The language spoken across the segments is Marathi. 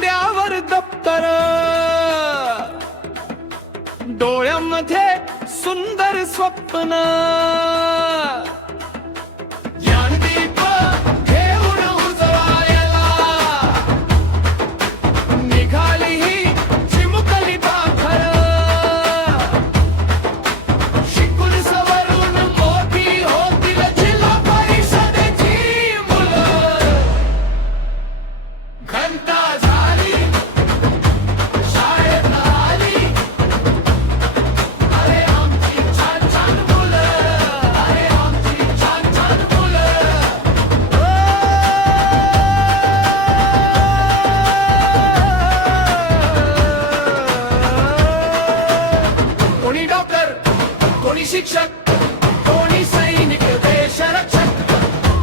खांद्यावर दप्तर, डोळ्यामध्ये सुंदर स्वप्न, ज्ञानदीप घेऊन उजवायला निघाली ही चिमुकली पाखर, शिकून सवरून मोठी होतील जिल्हा परिषदेची मुलं. घंटा झाली शाळेत आली, अरे आमची छान छान मुलं, अरे आमची छान छान मुलं. कोणी डॉक्टर, कोणी शिक्षक, कोणी सैनिक देशरक्षक,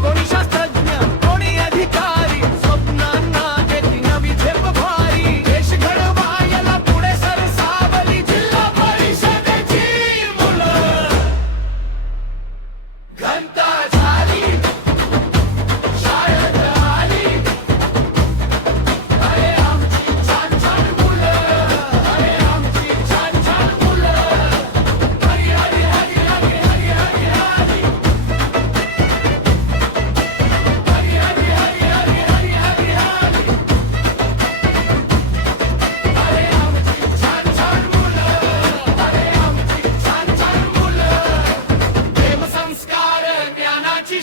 कोणी शास्त्रज्ञ, कोणी अधिकारी, स्वप्नांना घेतली नवी झेप भारी. देश घडवायला पुढे सरसावली जिल्हा परिषदेची मुलं. घंटा झाली शाळेत आली, अरे आमची छान छान मुलं, अरे आमची छान छान मुलं. हरी हरी हरी हरी हरी हरी हरी, हरी हरी हरी हरी हरी हरी हरी. अरे आमची छान छान मुलं, अरे आमची छान छान मुलं. प्रेम संस्कार ज्ञानाची